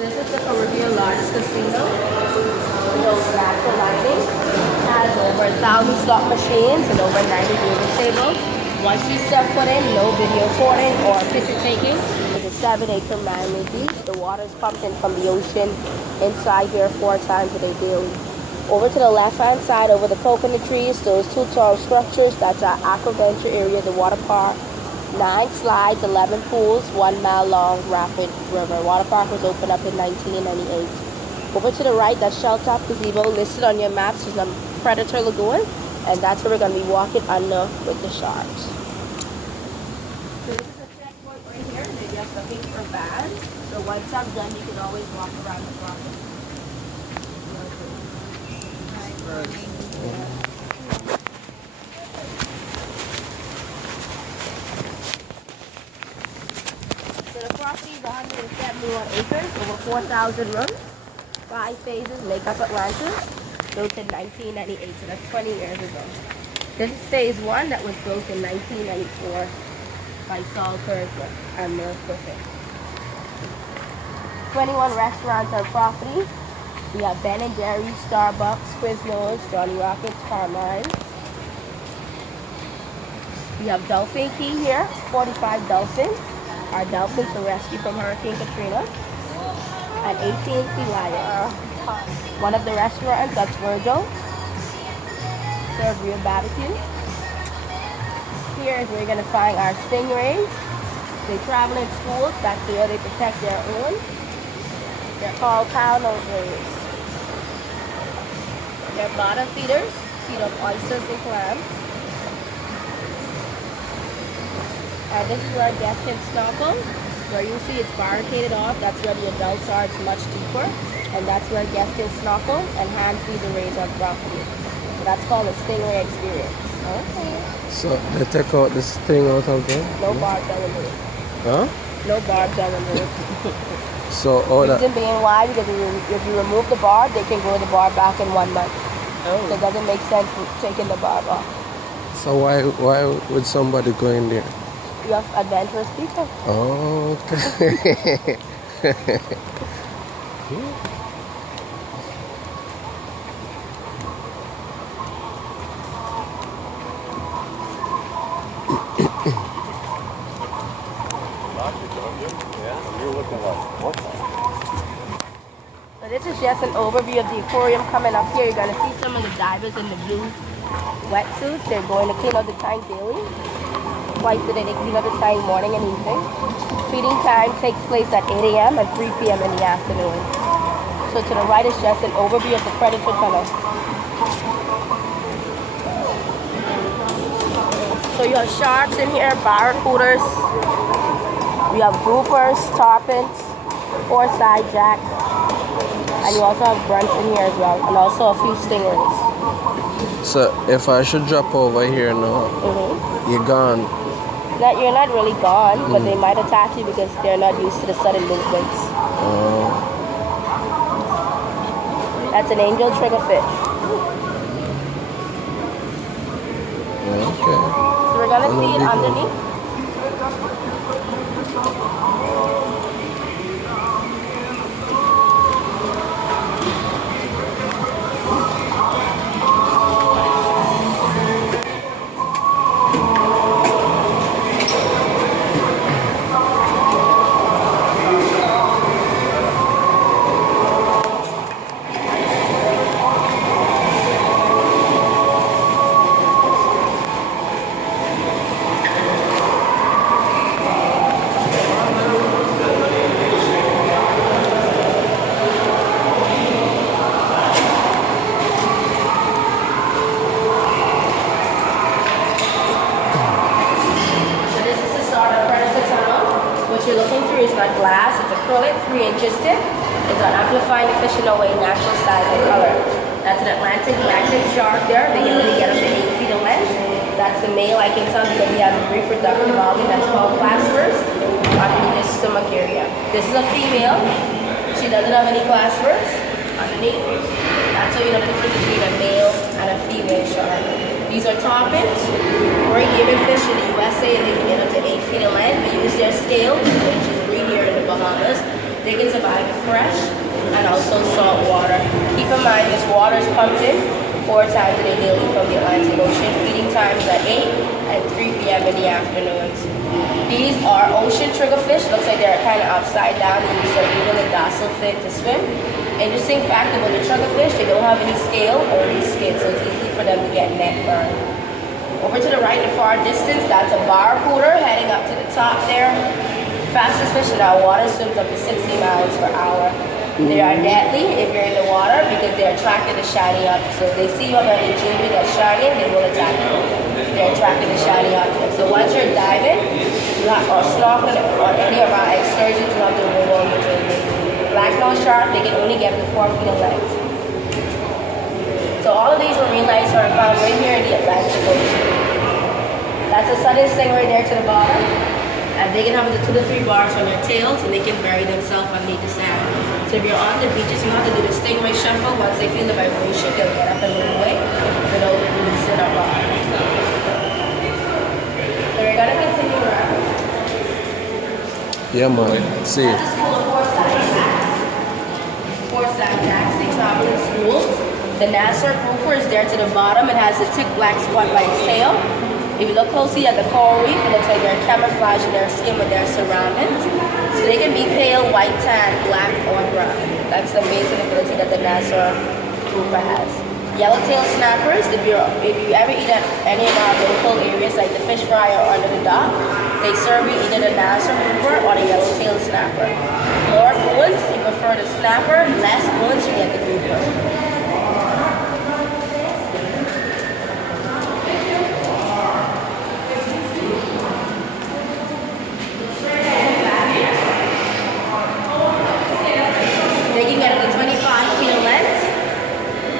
This is the Caribbean largest casino. It holds natural lighting. It has over 1,000 slot machines and over 90 gaming tables. Once you step foot in, no video recording or picture taking. It's a 7-acre man-made beach. The water is pumped in from the ocean inside here 4 times a day daily. Over to the left-hand side, over the coconut trees, those 2 tall structures, that's our aquaventure area, the water park. 9 slides, 11 pools, 1 mile long rapid river. Water park was opened up in 1998. Over to the right, that's Shelltop Gazebo, listed on your maps as a Predator Lagoon, and that's where we're going to be walking under with the sharks. So this is a checkpoint right here. They're just looking for bags. So once I'm done, you can always walk around the property. So the property is 171 acres, over 4,000 rooms, 5 phases make up Atlanta, built in 1998, so that's 20 years ago. This is phase 1 that was built in 1994 by Saul Kurzweil and Mills Griffith. 21 restaurants on property. We have Ben & Jerry's, Starbucks, Quiznos, Johnny Rockets, Carmine. We have Dolphin Key here, 45 dolphins. Our dolphins were rescued from Hurricane Katrina. And 18 sea lions. One of the restaurants, that's Virgil. Serve real barbecue. Here is where you're going to find our stingrays. They travel in schools, that's where they protect their own. They're called cow-nose rays. They're bottom feeders, feed on oysters and clams. And this is where guests can snorkel. Where you see it's barricaded off, that's where the adults are, it's much deeper. And that's where guests can snorkel and hand feed the rays on property. So that's called a stingray experience. Okay. So they take out this thing out of there? No barbs eliminated. Huh? No barbs eliminated. So all that. Reason being why? Because if you remove the barb, they can grow the barb back in 1 month. Oh. So it doesn't make sense taking the barb off. So why would somebody go in there? You have adventurous people. Oh, okay. So this is just an overview of the aquarium coming up here. You're going to see some of the divers in the blue wetsuits. They're going to clean up the tank daily. Twice a day they clean up the tank morning and evening. Feeding time takes place at 8 a.m. and 3 p.m. in the afternoon. So to the right is just an overview of the Predator Tunnel. So you have sharks in here, barracudas. We have groupers, tarpons, 4 side jacks. And you also have grunts in here as well, and also a few stingrays. So if I should drop over here now, you're gone. You're not really gone, but they might attack you because they're not used to the sudden movements. That's an angel triggerfish. Okay. So we're gonna see it underneath. It's not glass, it's acrylic, 3 inches thick. It's an amplifying efficient away natural size and color. That's an Atlantic Galactic shark there. They usually get up to 8 feet of length. That's the male, I can tell because he has a reproductive organ that's called claspers underneath his stomach area. This is a female. She doesn't have any claspers underneath. That's how you know the difference between a male and a female shark. These are tarpons. Great gaming fish in the USA. They can get up to 8 feet of length. They use their scales, which is here in the Bahamas. They can survive in fresh, and also salt water. Keep in mind this water is pumped in 4 times a day daily from the Atlantic Ocean. Feeding times at 8 and 3 p.m. in the afternoons. These are ocean triggerfish. Looks like they're kind of upside down. These are even a docile fit to swim. Interesting fact about the triggerfish, they don't have any scale, only skin, so it's easy for them to get neck burned. Over to the right, the far distance, that's a barracuda heading up to the top there. Fastest fish in our water swims up to 60 miles per hour. They are deadly if you're in the water because they're attracted to shiny objects. So if they see you have any jewelry that's shining, they will attack you. They're attracted to shiny objects. So once you're diving, or snorkeling on any of our excursions, you have to remove all your jewelry. Black-nose shark, they can only get to 4 feet of length. So all of these marine life are found right here in the Atlantic Ocean. That's a sudden sting right there to the bottom. And they can have up to 2 to 3 bars on their tails and they can bury themselves underneath the sand. So if you're on the beaches, you have to do the stingray shuffle. Once they feel the vibration, they'll get up and move away without releasing a bar. So we're gonna continue around. Yeah, man. See. At the school of 4 Sapjacks, they travel in schools. The Nassau grouper is there to the bottom. It has a thick black spot by its tail. If you look closely at the coral reef, it looks like they're camouflaging their skin with their surroundings. So they can be pale, white, tan, black, or brown. That's the amazing ability that the Nassau grouper has. Yellowtail snappers, if you ever eat at any of our local areas like the fish fry or under the dock, they serve you either the Nassau grouper or the yellowtail snapper. More boons, you prefer the snapper, less boons, you get the grouper.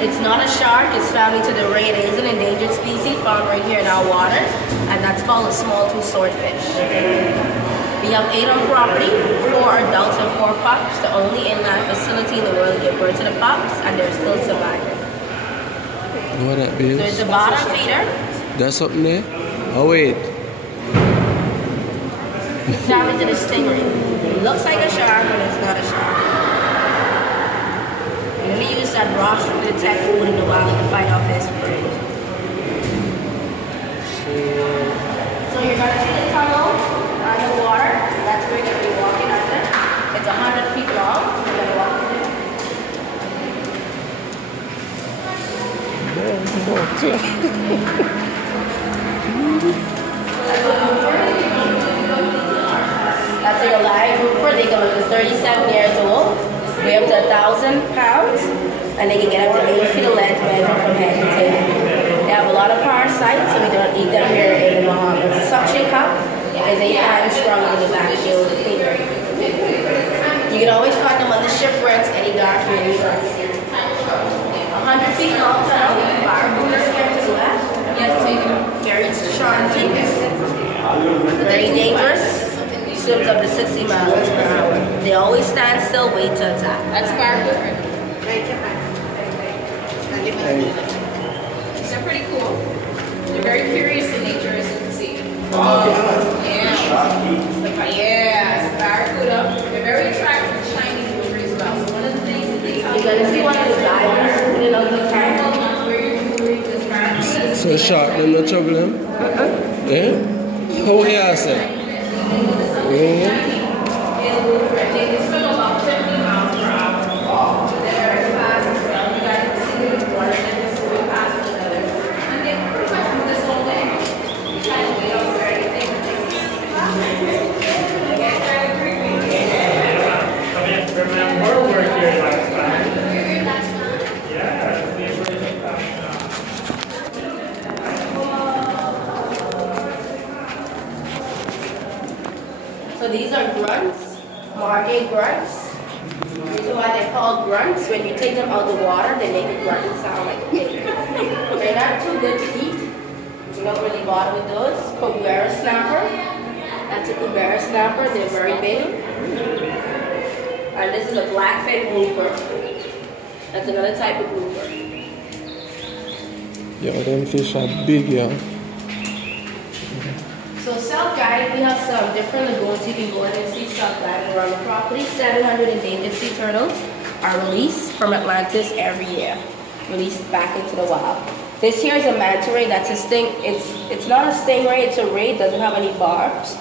It's not a shark, it's family to the ray. It is an endangered species found right here in our waters, and that's called a small-tooth swordfish. We have 8 on property, 4 adults and 4 pups, the only inland facility in the world to give birth to the pups, and they're still surviving. What that means? So it's a bottom feeder. That's something there? Oh, wait. It's family to the stingray. It looks like a shark, but it's not a shark. We use that rostrum to detect food in the wild to fight off his prey. So you're going to see the tunnel underwater. That's where you're going to be walking under. It's 100 feet long. You're going to walk in there. That's a live grouper. They go up to 37 years old. Weigh up to 1,000 pounds, and they can get up to 8 feet of length measured from head to tail. They have a lot of parasites, so we don't eat them here in the Bahamas. The suction cup is 8 times stronger than the back shield of the cleaner. You can always find them on the shipwrecks, any dark green shores. 100 feet long tunnel, barracudas here to the left. Very sharp teeth. Very dangerous. Swims up to 60 miles per hour. They always stand still, wait to attack. That's barracuda. They're pretty cool. They're very curious in nature, as you can see. Oh, yeah. Yeah, it's a barracuda. They're very attractive to shiny jewelry as well. So one of the things that they you're going to see one of the divers put it on the tank. where your jewelry is barracuda. So shark, them not trouble him? Yeah? How you say? They swim about 50 miles per hour. They're very fast as well. You guys can see the water and they swim past each other. And they pretty much move this whole way. You kind of wait over anything. Remember work here last time. Yeah. So these are grunts, margay grunts. The reason why they're called grunts, when you take them out of the water, they make a grunt sound like a pig. They're not too good to eat. You don't really bother with those. Cobra snapper. That's a cobra snapper. They're very big. And this is a blackfin grouper. That's another type of grouper. Yeah, them fish are big, yeah. So self-guided right, we have some different lagoons you can go in and see stuff landing around the property. 700 endangered sea turtles are released from Atlantis every year, released back into the wild. This here is a manta ray. That's a sting. It's not a stingray. It's a ray. It doesn't have any barbs.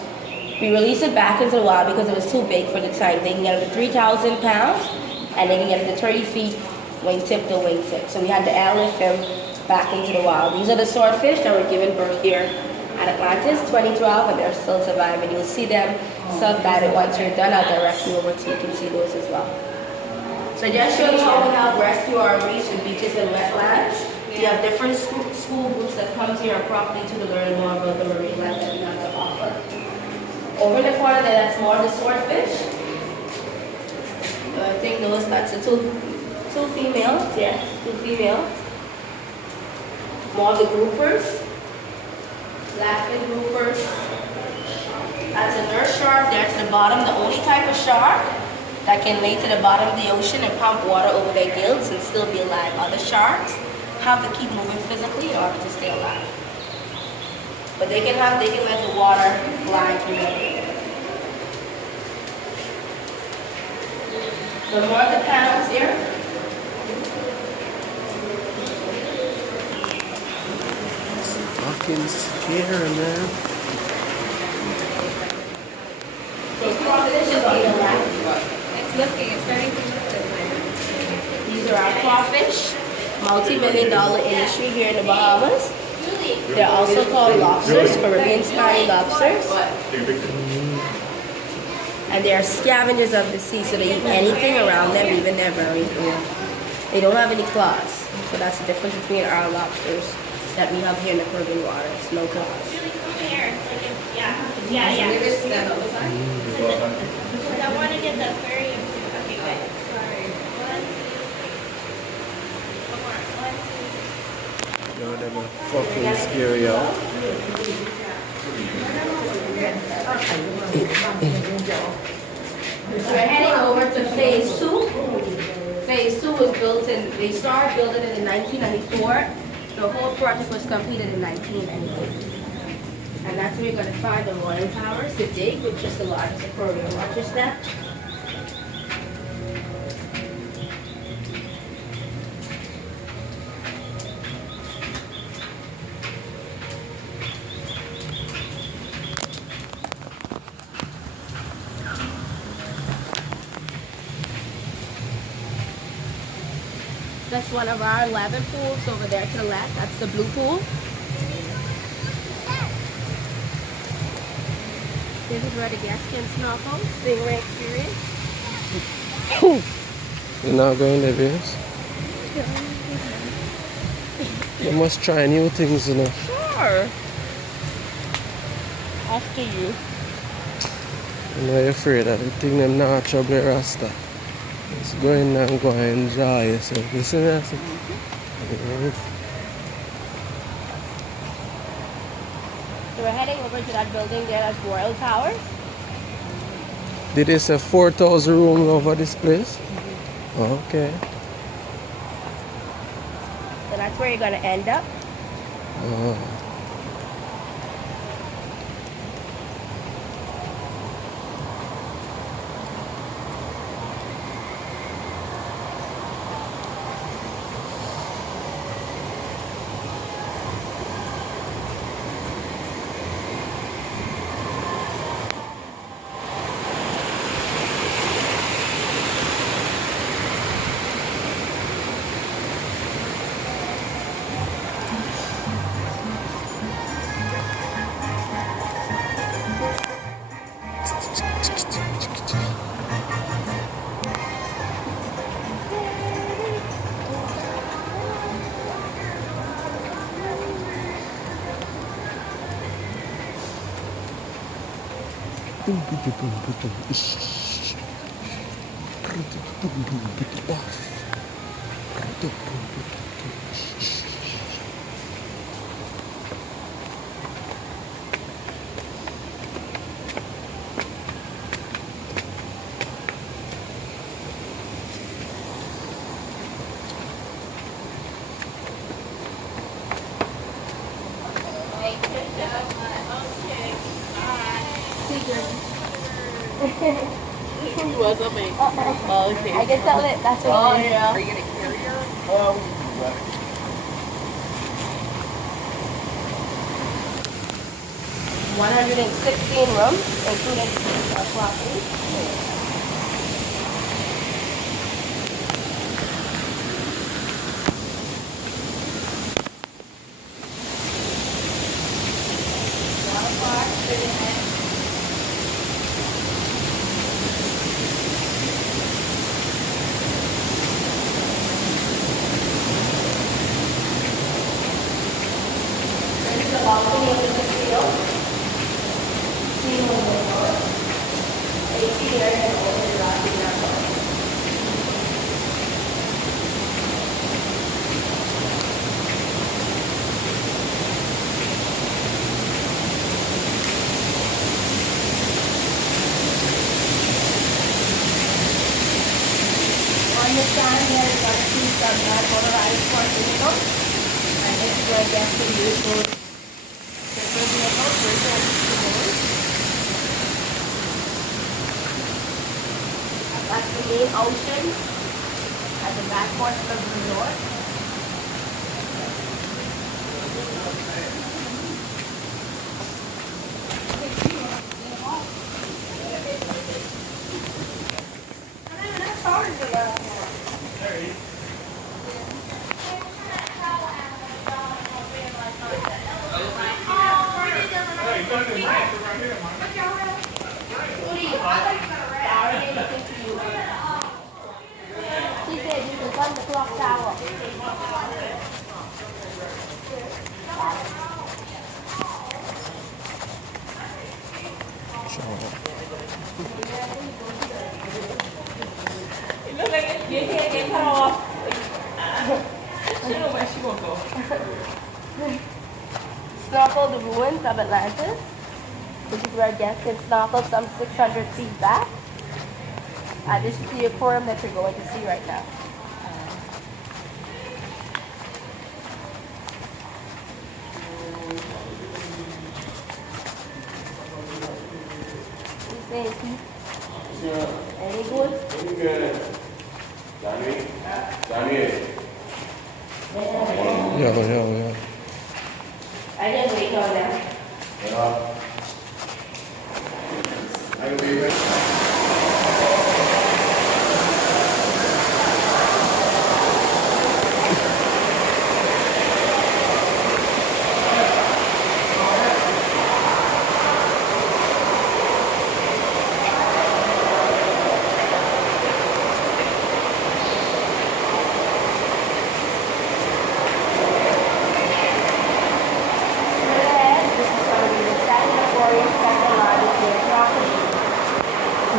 We release it back into the wild because it was too big for the tank. They can get up to 3,000 pounds, and they can get up to 30 feet wingtip to wingtip. So we had to airlift him back into the wild. These are the swordfish that were given birth here at Atlantis 2012, and they're still surviving. You'll see them subdivided once you're done. I'll direct you over so you can see those as well. So just showing you how we help rescue our reefs and beaches and wetlands. We have different school groups that come to our property to learn more about the marine life that we have to offer. Over in the corner there, that's more of the swordfish. So I think that's the two females. Yeah, two females. More of the groupers. Laughing groupers. That's a nurse shark there to the bottom. The only type of shark that can lay to the bottom of the ocean and pump water over their gills and still be alive. Other sharks have to keep moving physically in order to stay alive. But they can let the water glide through them. The more the panels here. Fucking scary, man. So crawfish is on the left. It's looking, it's starting to look this way. These are our crawfish. Multi-million-dollar industry here in the Bahamas. They're also called lobsters, Caribbean spiny lobsters. And they are scavengers of the sea, so they eat anything around them, even their very own. They don't have any claws, so that's the difference between our lobsters that we have here in the Caribbean waters. No claws. Yeah. Mm. I want to get the very, okay, good. Sorry. 1, 2. Yo, them are fucking scary, yo. We're heading over to phase 2. Phase 2 was they started building it in 1994. The whole project was completed in 1998. And that's where you're going to find the mooring towers, the dig, which is the largest aquarium watcher snap. That's one of our 11 pools over there to the left. That's the blue pool. This is where the guests can snorkel, stingray experience. You're not going there, babes? You must try new things, you know. Sure. After you. I'm not afraid of the thing them not trouble your rasta. Just go in and go and enjoy yourself. You see that? So we're heading over to that building there, that's Royal Tower. Did they say 4,000 rooms over this place? Okay. So that's where you're going to end up. Okay, bye. was a me. Uh-oh. Okay. I can tell it. That's what Oh, it is. yeah. Are you gonna carry her? Oh, 116 rooms, including property. This is the balcony of the casino. Casino window. AC here and over the lobby number. On the side here is going to see some motorized parking. And this is where guests can use those different vehicles, virtual vehicles. That's the main ocean at the back portion of the resort. She said you can come to clock tower. It looks like you can't get cut off. She don't know where she gonna go. Snorkel the ruins of Atlantis. This is where guests can snorkel some 600 feet back. This is the aquarium that you're going to see right now. What do you say, Keith? Any good? Good. Johnny? Johnny? Yeah. I just wait on them. Yeah. I can be with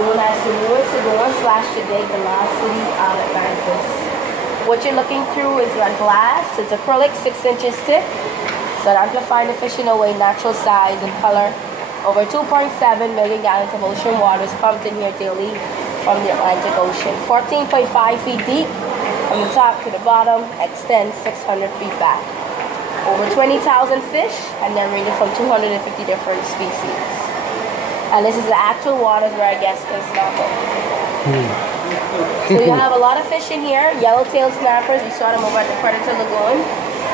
Known as the ruins to go on / to dig the lost city of Atlantis. What you're looking through is a glass. It's acrylic, 6 inches thick. So that amplifying the fish in a way natural size and color. Over 2.7 million gallons of ocean water is pumped in here daily from the Atlantic Ocean. 14.5 feet deep from the top to the bottom, extends 600 feet back. Over 20,000 fish, and they're rated from 250 different species. And this is the actual waters where I guess can snorkel. So you have a lot of fish in here. Yellowtail snappers, you saw them over at the Predator Lagoon.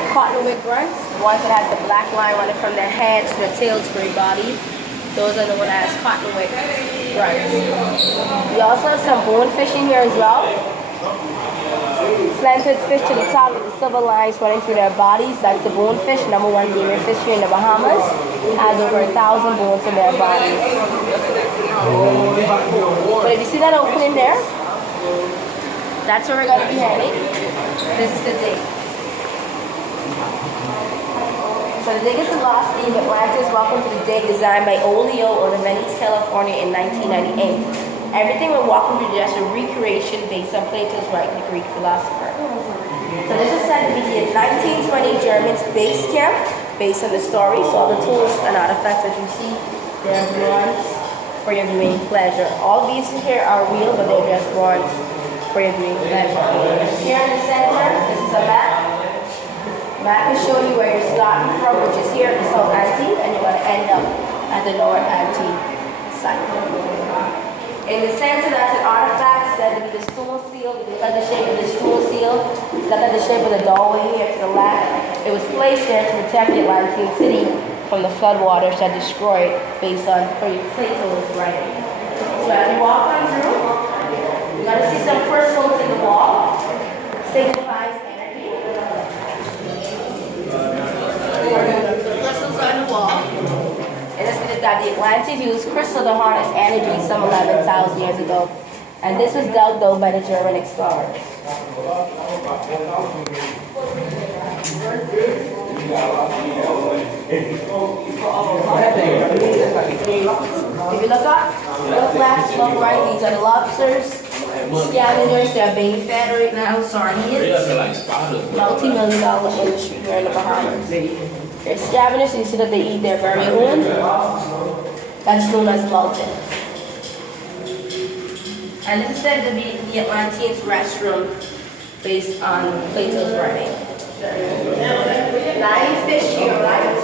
Cottonwood grunts, ones that has the black line running from their heads to their tails, gray body. Those are known as cottonwood grunts. We also have some bonefish in here as well. Slanted fish to the top with the silver lines running through their bodies. That's the bonefish, #1 gaming fish here in the Bahamas. Has over 1,000 bones in their bodies. But if you see that opening there, that's where we're going to be heading. This is the dig. So the dig is the lost theme of Atlantis. Welcome to the dig, designed by Olio on Venice, California in 1998. Everything we're walking through is just a recreation based on Plato's right, the Greek philosopher. So this is said to be the 1920 German base camp, based on the story. So all the tools and artifacts that you see, they're bronze for your viewing pleasure. All these here are real, but they're just bronze for your viewing pleasure. Here in the center, this is a map. Map will show you where you're starting from, which is here in the South Antille, and you're going to end up at the North Antille site. In the center, that's an artifact said to be the stool seal. Look at the shape of the stool seal. Look at the shape of the doorway here to the left. It was placed there to protect the Atlantean city from the floodwaters that destroyed based on Plato's writing. So as you walk on through, you're going to see some crystals in the wall. Signifies energy. The crystals are in the wall. And it's because that the Atlanteans used crystal to harness energy some 11,000 years ago. And this was dug though by the German explorers. If you look up, look left, look right, these are the lobsters, scavengers, they're being fed right now, sardines, multi-million-dollar industry here in the Bahamas. They're scavengers, you see that they eat their very own. That's known as molten. And this is said to be the Atlanteans' restroom based on Plato's writing. 9 fish here, right?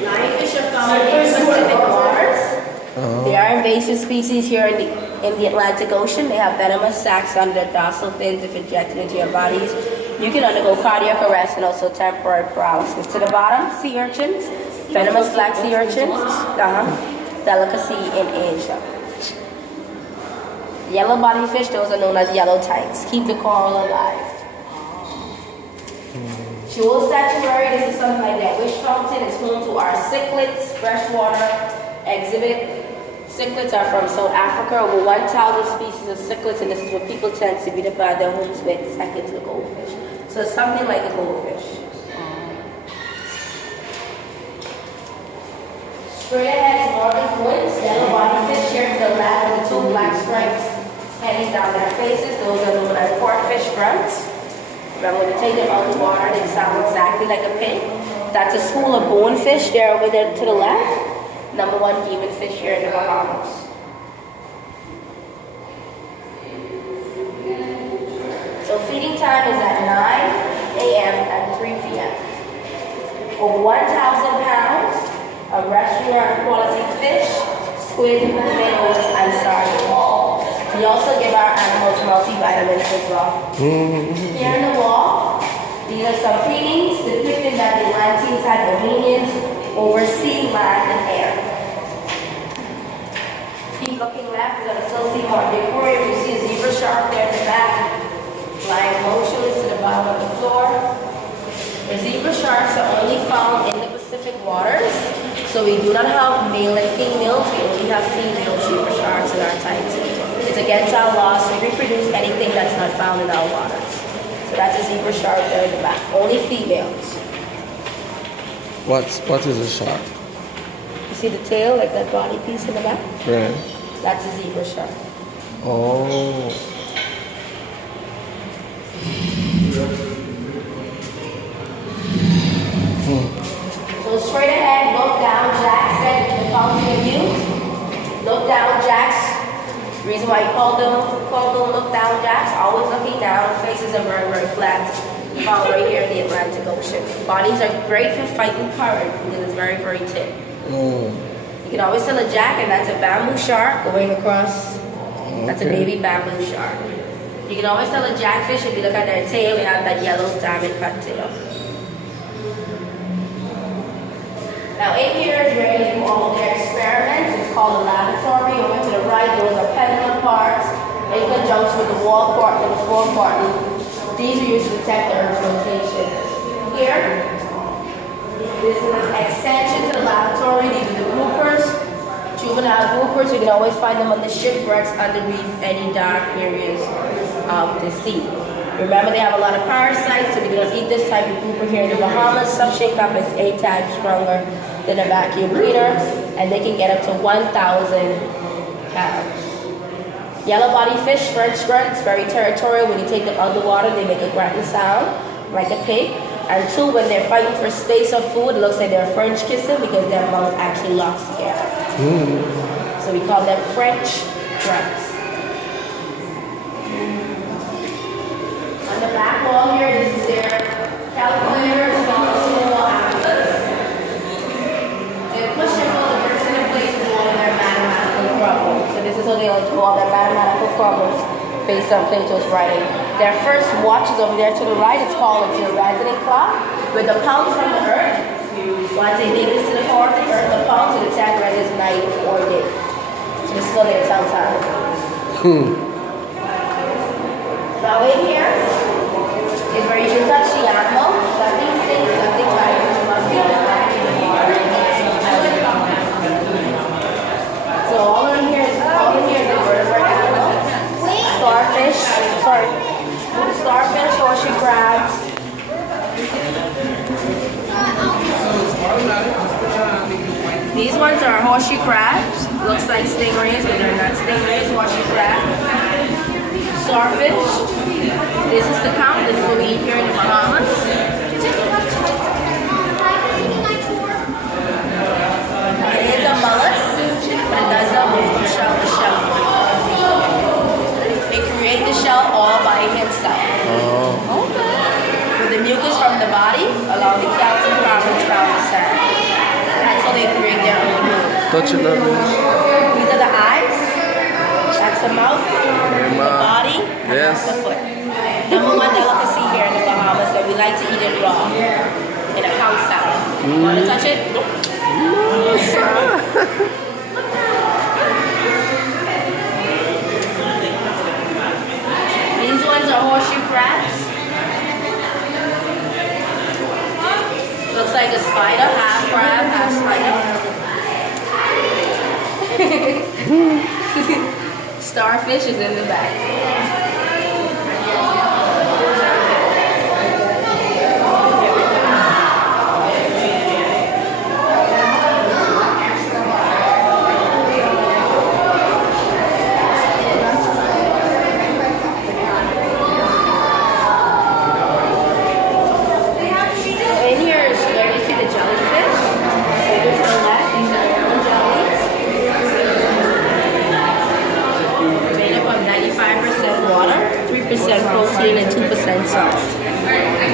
9 fish are found in Pacific waters. They are invasive species here in the Atlantic Ocean. They have venomous sacs under their dorsal fins. If injected into your bodies, you can undergo cardiac arrest and also temporary paralysis. To the bottom, sea urchins, venomous black sea urchins, delicacy in Asia. Yellow body fish, those are known as yellow tights. Keep the coral alive. Jewel statuary, this is something like that wish fountain. It's home to our cichlids, freshwater exhibit. Cichlids are from South Africa, over 1,000 species of cichlids, and this is what people tend to beautify their homes with, second to the goldfish. So it's something like a goldfish. Straight ahead, northern points, yellow body fish here to the left with the 2 black stripes heading down their faces. Those are known as porkfish grunts. Remember, when you take them out of the water, they sound exactly like a pig. That's a school of bonefish there over there to the left. Number 1 demon fish here in the Bahamas. So feeding time is at 9 a.m. and 3 p.m. Over 1,000 pounds of restaurant quality fish, squid, minnows, and sardines. We also give our animals multivitamins as well. Here in the wall, these are some paintings depicting that the Atlanteans had dominions over sea, land, and air. Keep looking left, you're going to still see more decor. If you see a zebra shark there in the back, lying motionless to the bottom of the floor. The zebra sharks are only found in the Pacific waters, so we do not have male and females, we only have female zebra sharks in our tides. It's against our laws to reproduce anything that's not found in our waters. So that's a zebra shark there in the back, only females. What is a shark? You see the tail, like that body piece in the back? Right. That's a zebra shark. Oh. So straight ahead, look down, Jack said the fountain of youth. Look down, Jacks. The reason why you call them look down Jacks, always looking down, faces are very, very flat. Found right here in the Atlantic Ocean. Bodies are great for fighting current because it's very, very thin. You can always tell a jack, and that's a bamboo shark going across. That's a baby bamboo shark. You can always tell a jackfish if you look at their tail, they have that yellow diamond cut tail. Now in here is where they do all of their experiments. It's called a laboratory. Over to the right, those are pendulum parts in conjunction with the wall part and the floor part. These are used to detect the Earth's rotation. Here, this is an extension to the laboratory. These are the groupers, juvenile groupers. You can always find them on the shipwrecks underneath any dark areas of the sea. Remember, they have a lot of parasites, so they're going to eat this type of grouper here in the Bahamas. Suction cup is 8 times stronger than a vacuum cleaner, and they can get up to 1,000 pounds. Yellow body fish, French grunts, very territorial. When you take them out of the water, they make a grunting sound, like a pig. And 2, when they're fighting for space or food, it looks like they're French kissing because their mouth actually locks together. So we call them French grunts. On the back wall here, this is their calculator, small animals. They push and pull the bricks in the so they'll do all their mathematical problems based on Plato's writing. Their first watch is over there to the right. It's called a georesident clock with the pounds from the earth. Once they dig this to the core of the earth, the pounds to the 10 right is night or day. So this is what they tell time. Now in here is where you can touch the animal. Nothing stinks, nothing bites. So all in here is invertebrate animals. Starfish, horseshoe crabs. These ones are horseshoe crabs. Looks like stingrays, but they're not stingrays. Horseshoe crabs. Starfish. This is the count. This is what we eat here in the Bahamas. It is a mollusk, but it does not move from shell to shell. They create the shell all by himself. With the mucus from the body, along the calcium carbons found in the sand. That's how they create their own food. Touch it now. These are the eyes. That's the mouth. The body. And Yes. that's the foot. Number one delicacy here in the Bahamas that we like to eat it raw in a cow salad. Want to touch it? These ones are horseshoe crabs. Looks like a spider, half crab, half spider. Starfish is in the back. Protein and 2% salt.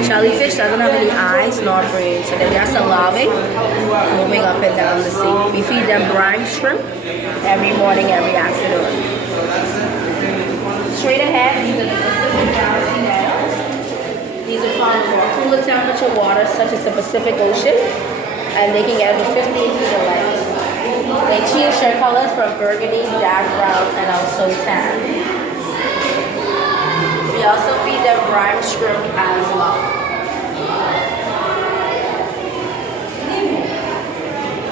Jellyfish doesn't have any eyes nor brains, so they're just larvae moving up and down the sea. We feed them brine shrimp every morning, every afternoon. Straight ahead, these are the Pacific galaxy whales. These are found in more cooler temperature waters such as the Pacific Ocean, and they can get up to 15 feet of length. They change their colors from burgundy, dark brown, and also tan. We also feed them brine shrimp as well.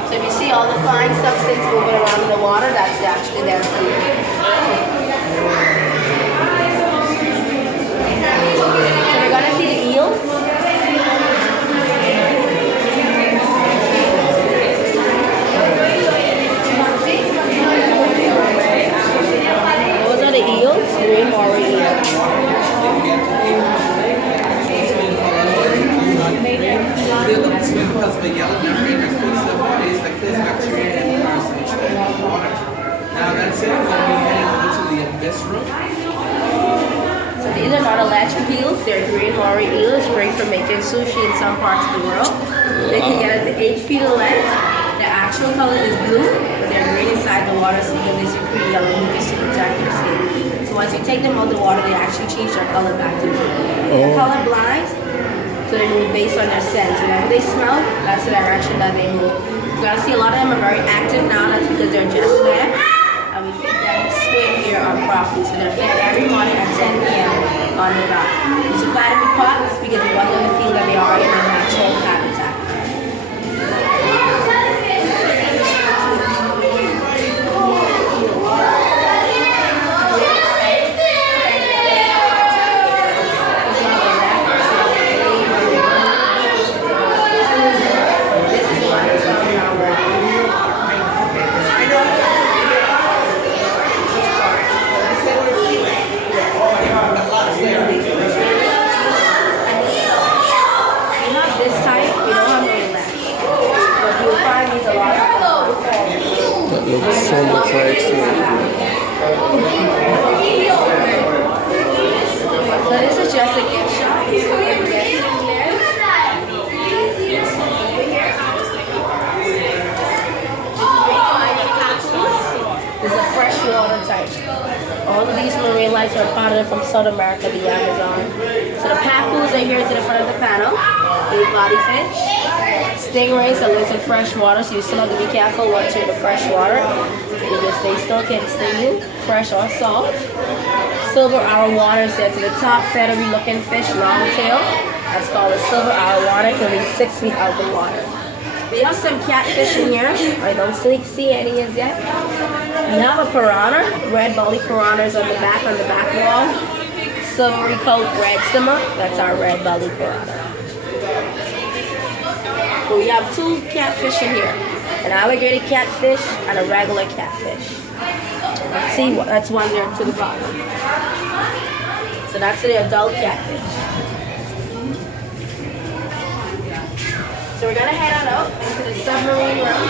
So if you see all the fine substance moving around in the water, that's actually their food. So we're going to see the eels. Those are the eels, green moray eels. Because the yellow membrane that coats the body is that kills bacteria and parasites in the water. Now that's it. We'll be heading over to the abyss room. So these are not electric eels. They're green moray eels, great for making sushi in some parts of the world. They can get up to 8 feet of length. The actual color is blue, but they're green inside the water so because they secrete yellow mucus to protect their skin. So once you take them out of the water, they actually change their color back to blue. They're color blind. So they move based on their sense. Whenever they smell, that's the direction that they move. You're gonna see a lot of them are very active now. That's because they're just there. And we feed them swim here on property. So they're fed every morning at 10 p.m. on the dock. We supply them with pots because we want them to feel that they are in their natural habitat. freshwater type. All of these marine life are imported from South America, the Amazon. So the pacus are here to the front of the panel. Big body fish. Stingrays that lives in fresh water, so you still have to be careful once you're in the fresh water. Because they still can sting you, fresh or salt. Silver arowana is there to the top, feathery looking fish, long tail. That's called a silver arowana, can reach 6 feet out of the water. We have some catfish in here. I don't see any as yet. We have a piranha, red belly piranhas on the back wall. Silvery coat red simmer, that's our red belly piranha. But we have 2 catfish in here. An alligator catfish and a regular catfish. See, that's one there to the bottom. So that's the adult catfish. So we're gonna head on out into the submarine room.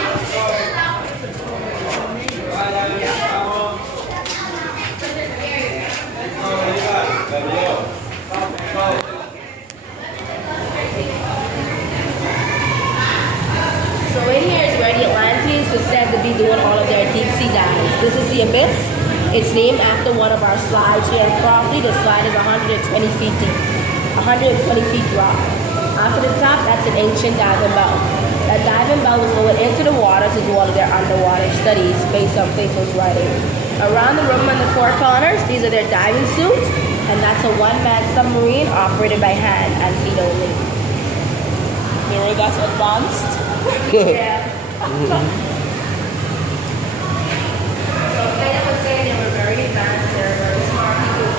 So in here is where the Atlanteans were said to be doing all of their deep sea dives. This is the abyss. It's named after one of our slides here in Crawford. The slide is 120 feet deep, 120 feet wide. After the top, that's an ancient diving bell. That diving bell was lowered into the water to do all of their underwater studies based on Plato's writing. Around the room on the 4 corners, these are their diving suits, and that's a one-man submarine operated by hand and feet only. Remember, that's advanced. Yeah. So Plato was saying they were very advanced, they were very smart people.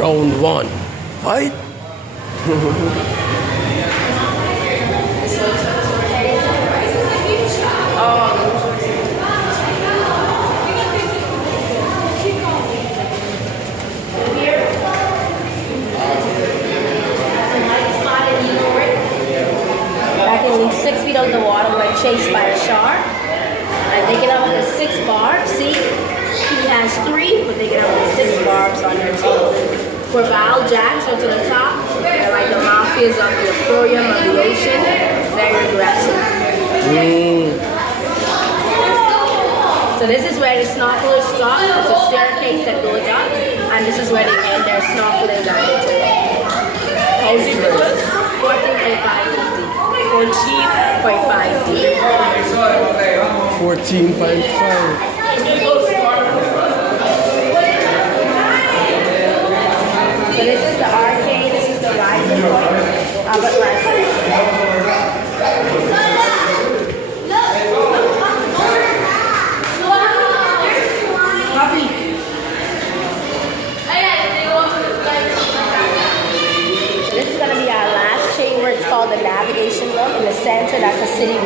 Round 1. Fight. Back in 6 feet out of the water when chased by a shark. And they get up with 6 barbs. See? He has 3, but they get up with 6 barbs on their teeth. For Val Jacks are to the top. They're like the mafias of the aquarium of the ocean. Very aggressive. So this is where the snorkelers stop. It's a staircase that goes up. And this is where they end their snorkeling diving tour. How deep is this? 14.5 feet deep. 14.5 deep. 14.5. So this is the arcade, this is the rising point. Albert Rising. So this is going to be our last chamber. It's called the navigation room. In the center, that's a city